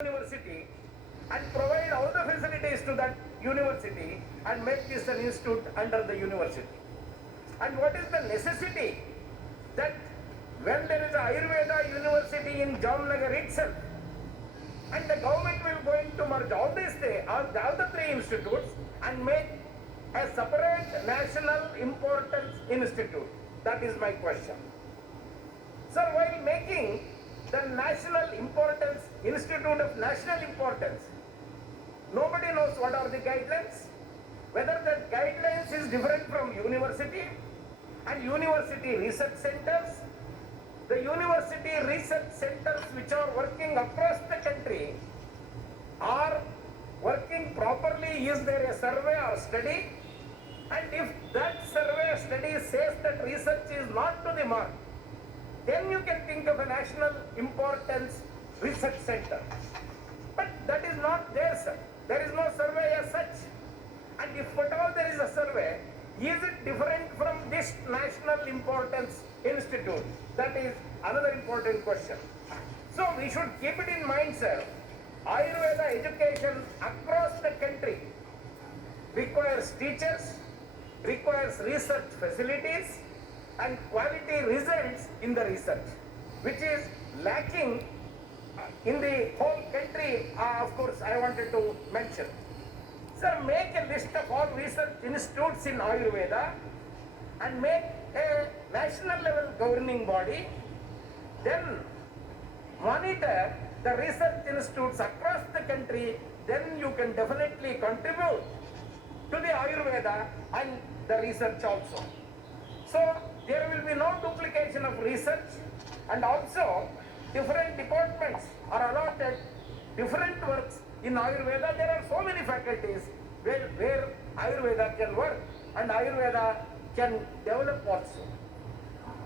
university and provide all the facilities to that university and make this an institute under the university. And what is the necessity that when there is a Ayurveda university in Jamnagar itself, and the government will going to merge all these all the three institutes and make a separate national importance institute? That is my question. Sir, while making the national importance, institute of national importance, nobody knows what are the guidelines, whether the guidelines is different from university and university research centers. The university research centers which are working across the country are working properly. Is there a survey or study? And if that survey or study says that research is not to the mark, then you can think of a national importance research center. But that is not there, sir. There is no survey as such. And if at all there is a survey, is it different from this national importance institute? That is another important question. So we should keep it in mind, sir. Ayurveda education across the country requires teachers, requires research facilities, and quality results in the research, which is lacking in the whole country. Of course, I wanted to mention. Sir, make a list of all research institutes in Ayurveda and make a national level governing body, then monitor the research institutes across the country, then you can definitely contribute to the Ayurveda and the research also. So there will be no duplication of research, and also different departments are allotted different works. In Ayurveda there are so many faculties where Ayurveda can work and Ayurveda can develop also.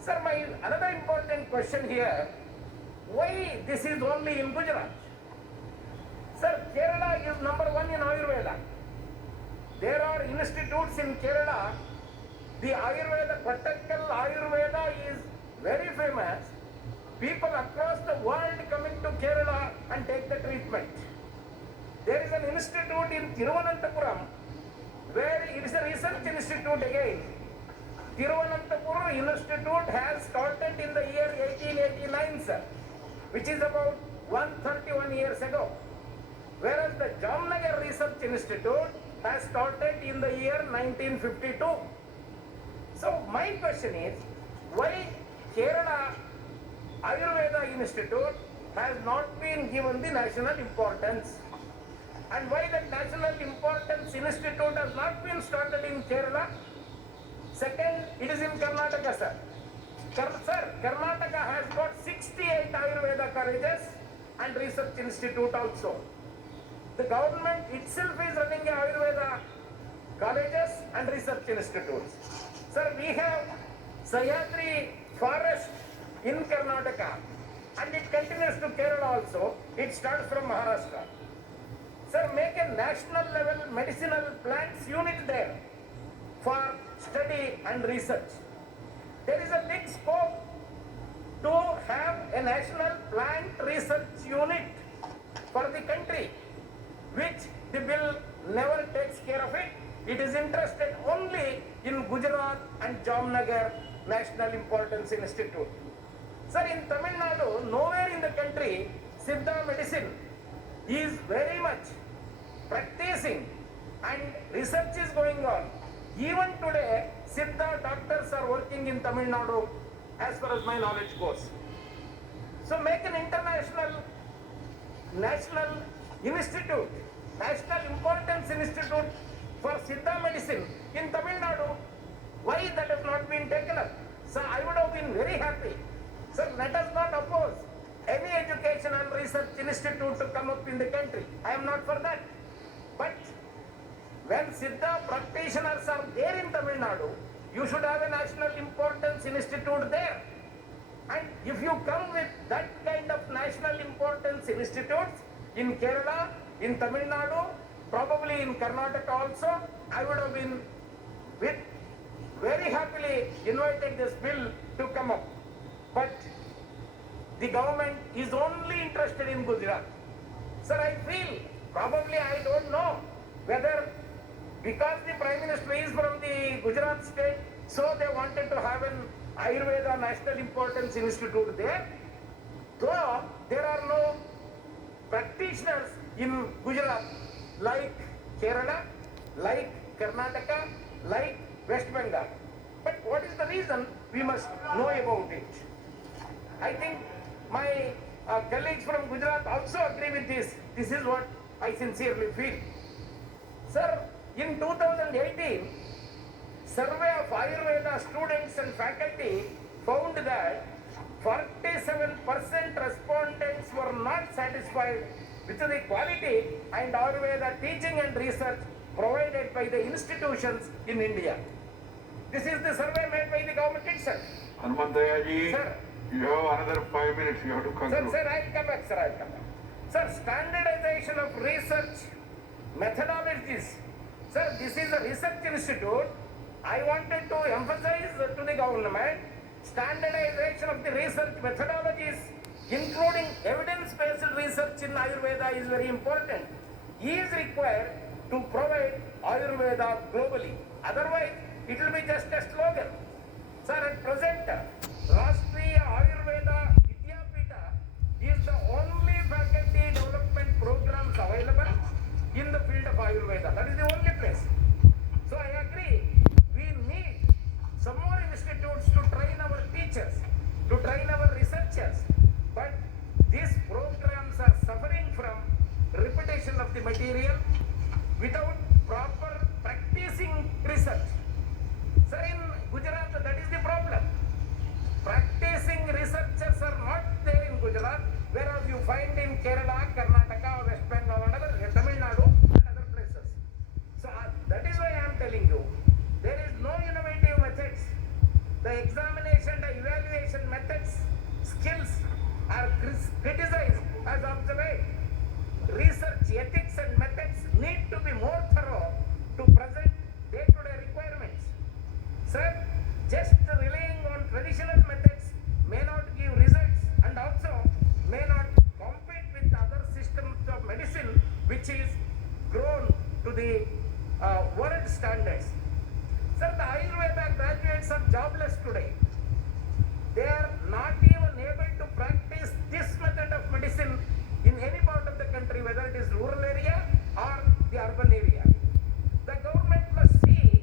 Sir, my another important question here, why this is only in Gujarat? Sir, Kerala is number one in Ayurveda. There are institutes in Kerala. The Ayurveda, Pattakal Ayurveda is very famous. People across the world coming to Kerala and take the treatment. There is an institute in Thiruvananthapuram where it is a research institute again. Thiruvananthapuram Institute has started in the year 1889, sir, which is about 131 years ago. Whereas the Jamnagar Research Institute has started in the year 1952. So my question is, why Kerala Ayurveda Institute has not been given the national importance? And why the national importance institute has not been started in Kerala? Second, it is in Karnataka, sir. Sir, Karnataka has got 68 Ayurveda colleges and research institute also. The government itself is running Ayurveda colleges and research institutes. Sir, we have Sahyadri forest in Karnataka and it continues to Kerala also. It starts from Maharashtra. Sir, make a national level medicinal plants unit there for study and research. There is a big scope to have a national plant research unit for the country, which the bill never takes care of it. It is interested only in Gujarat and Jamnagar National Importance Institute. Sir, in Tamil Nadu, nowhere in the country, Siddha medicine is very much practicing and research is going on. Even today, Siddha doctors are working in Tamil Nadu as far as my knowledge goes. So make an international, national institute, national importance institute for Siddha medicine in Tamil Nadu. Why that has not been taken up? So I would have been very happy. So let us not oppose any education and research institute to come up in the country. I am not for that. But when Siddha practitioners are there in Tamil Nadu, you should have a national importance institute there. And if you come with that kind of national importance institutes in Kerala, in Tamil Nadu, probably in Karnataka also, I would have been very happily invited this bill to come up. But the government is only interested in Gujarat. Sir, I feel, probably I don't know whether because the Prime Minister is from the Gujarat state, so they wanted to have an Ayurveda National Importance Institute there. Though there are no practitioners in Gujarat like Kerala, like Karnataka, like West Bengal. But what is the reason? We must know about it. I think my colleagues from Gujarat also agree with this. This is what I sincerely feel. Sir, in 2018, survey of Ayurveda students and faculty found that 47% respondents were not satisfied with the quality and Ayurveda teaching and research provided by the institutions in India. This is the survey made by the government itself. Hanumanthaia ji, Sir. You have another 5 minutes. You have to conclude. Sir, I'll come back, sir. I'll come back. Sir, standardization of research methodologies. Sir, this is a research institute. I wanted to emphasize to the government standardization of the research methodologies, including evidence-based research in Ayurveda is very important. Is required to provide Ayurveda globally. Otherwise, it will be just a slogan. Sir, at present, Rashtriya Ayurveda Vidyapita is the only faculty development programs available in the field of Ayurveda. That is the only place. So I agree, we need some more institutes to train our teachers, to train our researchers. But these programs are suffering from repetition of the material without proper practicing research. Sir, in Gujarat, that is the problem. Practicing researchers are not there in Gujarat, whereas you find in Kerala, Karnataka, West Bengal, and Tamil Nadu, and other places. So that is why I am telling you, there is no innovative methods. The examination, the evaluation methods, skills are criticized as obsolete. Research ethics and methods need to be more thorough to present day-to-day requirements. Sir, just relying on traditional methods may not give results and also may not compete with other systems of medicine which is grown to the world standards. Sir, the Ayurveda graduates are jobless today. They are not even able to practice this method of medicine in any part of the country, whether it is rural area or the urban area. The government must see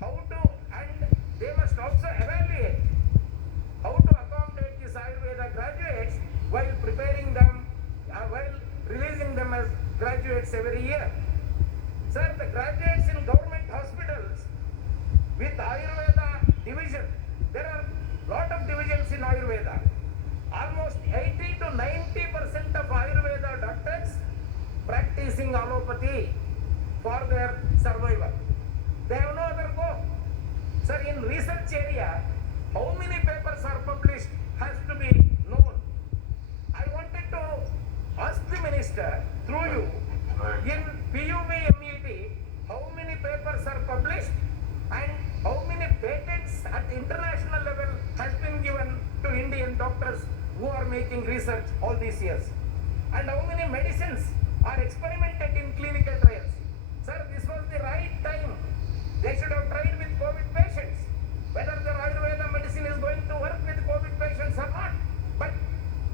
how to, and they must also evaluate how to accommodate these Ayurveda graduates while preparing them, while releasing them as graduates every year. Sir, the graduates in government hospitals with Ayurveda division, there are lot of divisions in Ayurveda. Almost 80 to 90% of Ayurveda doctors practicing allopathy for their survival. They have no other go. Sir, in research area, how many papers are published has to be known. I wanted to ask the minister through you, in PUB-MET, how many papers are published and how many patents at international level has been given to Indian doctors who are making research all these years, and how many medicines are experimented in clinical trials. Sir, this was the right time. They should have tried with COVID patients, whether the Ayurveda medicine is going to work with COVID patients or not. But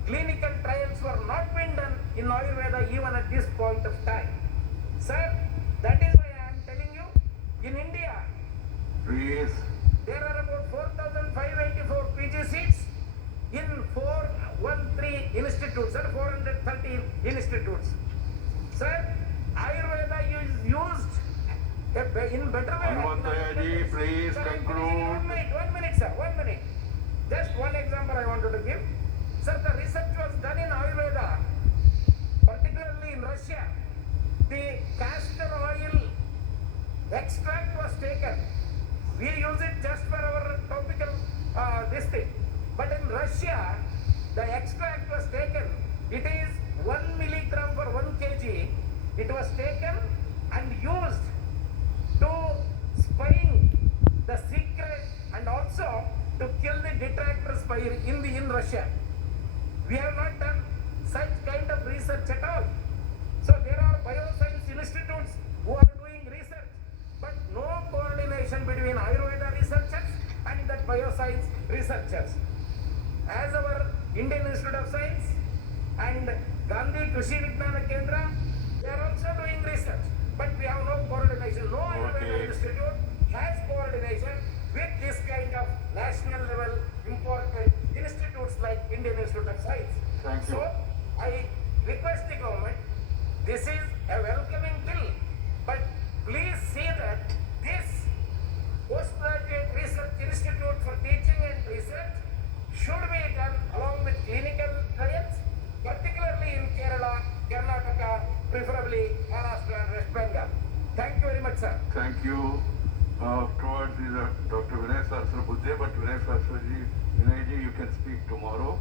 clinical trials were not being done in Ayurveda even at this point of time. Sir, that is why I am telling you, in India, Please. there are about 4,584 PG seats in 413 institutes, sir, 413 institutes. Sir, Ayurveda is used in better way. Hanumanthaia ji, please Sir, conclude. 1 minute, sir, 1 minute. Just one example I wanted to give. Sir, the research was done in Ayurveda, particularly in Russia. The castor oil extract was taken. We use it just for our topical this thing. But in Russia, the extract was taken. It is 1 milligram for 1 kg. It was taken and used to spying the secret and also to kill the detractors in Russia. We have not done such kind of research at all. collaboration between Ayurveda researchers and the bioscience researchers. As our Indian Institute of Science and Gandhi Krishi Vignana Kendra, they are also doing research, but we have no coordination. No Ayurveda institute has coordination with this kind of national level important institutes like Indian Institute of Science. Thank you. So I request the government, this is a welcoming bill, but please see that this postgraduate research institute for teaching and research should be done along with clinical trials, particularly in Kerala, Karnataka, preferably Maharashtra and West Bengal. Thank you very much, sir. Thank you. Towards Dr. Vinay Sahasrabudhe, but Vinay Sahasraji, Vinayji, you can speak tomorrow.